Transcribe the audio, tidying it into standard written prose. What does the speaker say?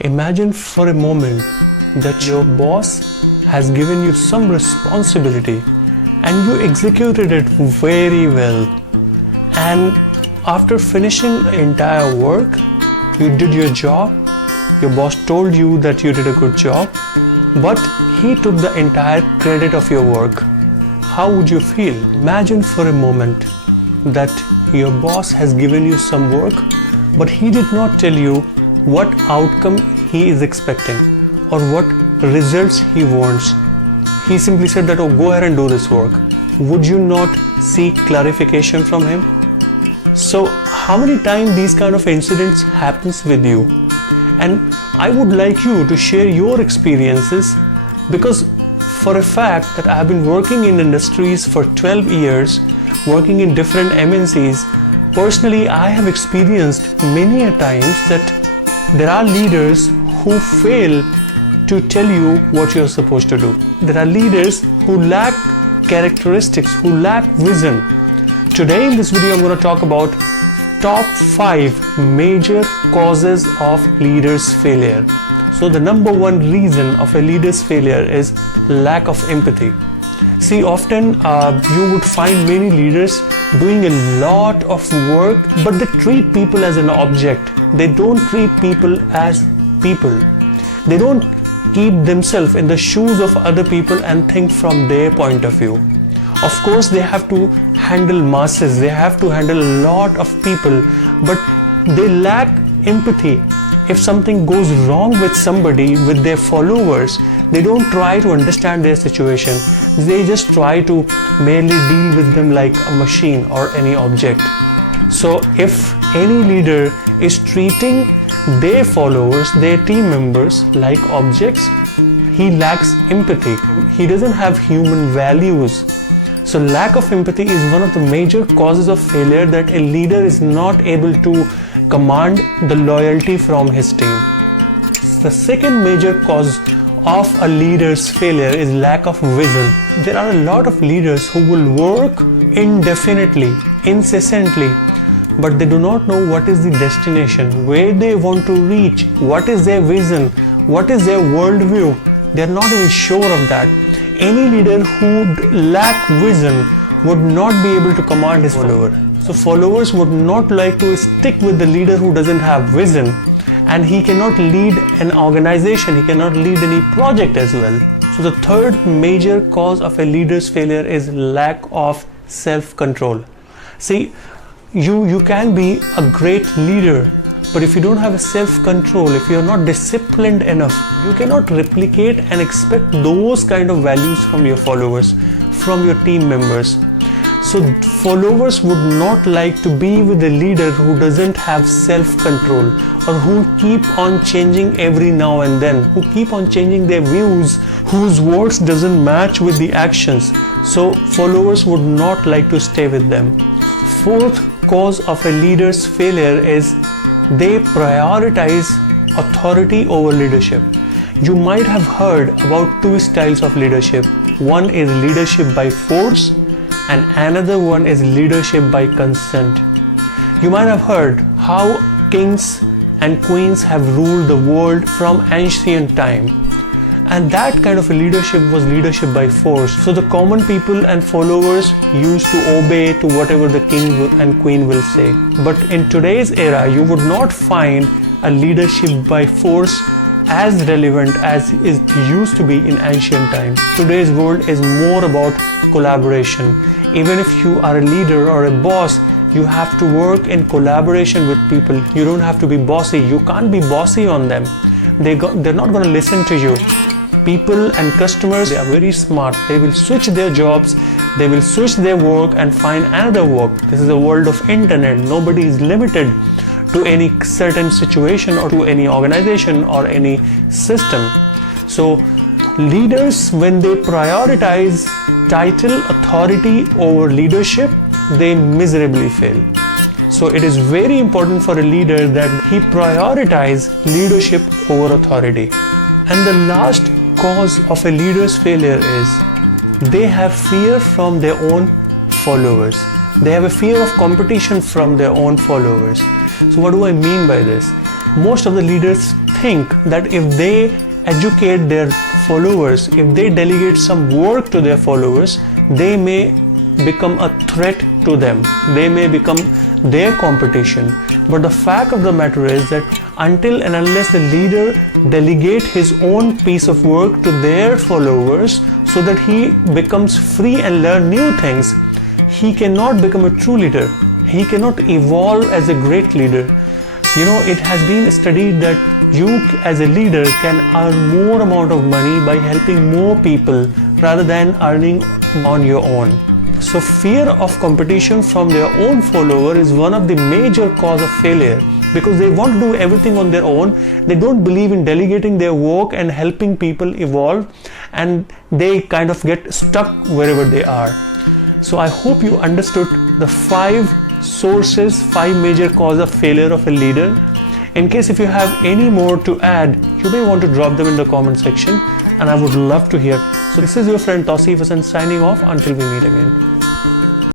Imagine for a moment that your boss has given you some responsibility and you executed it very well. And after finishing the entire work, you did your job, your boss told you that you did a good job, but he took the entire credit of your work. How would you feel? Imagine for a moment that your boss has given you some work, but he did not tell you what outcome he is expecting or what results he wants. He simply said that, oh, go ahead and do this work. Would you not seek clarification from him? So how many times these kind of incidents happens with you? And I would like you to share your experiences, because for a fact that I have been working in industries for 12 years, working in different MNCs, personally I have experienced many a times that there are leaders who fail to tell you what you're supposed to do. There are leaders who lack characteristics, who lack vision. Today in this video I'm going to talk about top 5 major causes of leaders' failure. So the number one reason of a leader's failure is lack of empathy. See, often you would find many leaders doing a lot of work, but they treat people as an object. They don't treat people as people. They don't keep themselves in the shoes of other people and think from their point of view. Of course, they have to handle masses, they have to handle a lot of people, but they lack empathy. If something goes wrong with somebody, with their followers, they don't try to understand their situation. They just try to merely deal with them like a machine or any object. So if any leader is treating their followers, their team members like objects, he lacks empathy. He doesn't have human values. So lack of empathy is one of the major causes of failure, that a leader is not able to command the loyalty from his team. The second major cause of a leader's failure is lack of vision. There are a lot of leaders who will work indefinitely, incessantly, but they do not know what is the destination, where they want to reach, what is their vision, what is their worldview. They are not even sure of that. Any leader who lack vision would not be able to command his follower. So followers would not like to stick with the leader who doesn't have vision, and he cannot lead an organization, he cannot lead any project as well. So the third major cause of a leader's failure is lack of self-control. See, you can be a great leader, but if you don't have a self-control, if you're not disciplined enough, you cannot replicate and expect those kind of values from your followers, from your team members. So followers would not like to be with a leader who doesn't have self-control, or who keep on changing every now and then, who keep on changing their views, whose words doesn't match with the actions. So followers would not like to stay with them. Fourth cause of a leader's failure is they prioritize authority over leadership. You might have heard about two styles of leadership. One is leadership by force, and another one is leadership by consent. You might have heard how kings and queens have ruled the world from ancient time, and that kind of a leadership was leadership by force. So the common people and followers used to obey to whatever the king and queen will say. But in today's era, you would not find a leadership by force as relevant as it used to be in ancient times. Today's world is more about collaboration. Even if you are a leader or a boss, you have to work in collaboration with people. You don't have to be bossy. You can't be bossy on them. They're not going to listen to you. People and customers, they are very smart. They will switch their jobs, they will switch their work and find another work. This is a world of internet. Nobody is limited to any certain situation or to any organization or any system. So leaders, when they prioritize title, authority over leadership, they miserably fail. So it is very important for a leader that he prioritize leadership over authority. And the last cause of a leader's failure is they have fear from their own followers. They have a fear of competition from their own followers. So what do I mean by this? Most of the leaders think that if they educate their followers, if they delegate some work to their followers, they may become a threat to them. They may become their competition. But the fact of the matter is that until and unless the leader delegate his own piece of work to their followers so that he becomes free and learn new things, he cannot become a true leader. He cannot evolve as a great leader. You know, it has been studied that you as a leader can earn more amount of money by helping more people rather than earning on your own. So fear of competition from their own follower is one of the major cause of failure, because they want to do everything on their own. They don't believe in delegating their work and helping people evolve, and they kind of get stuck wherever they are. So I hope you understood the 5 sources, 5 major causes of failure of a leader. In case if you have any more to add, you may want to drop them in the comment section, and I would love to hear. So this is your friend Tawseef Hassan signing off until we meet again.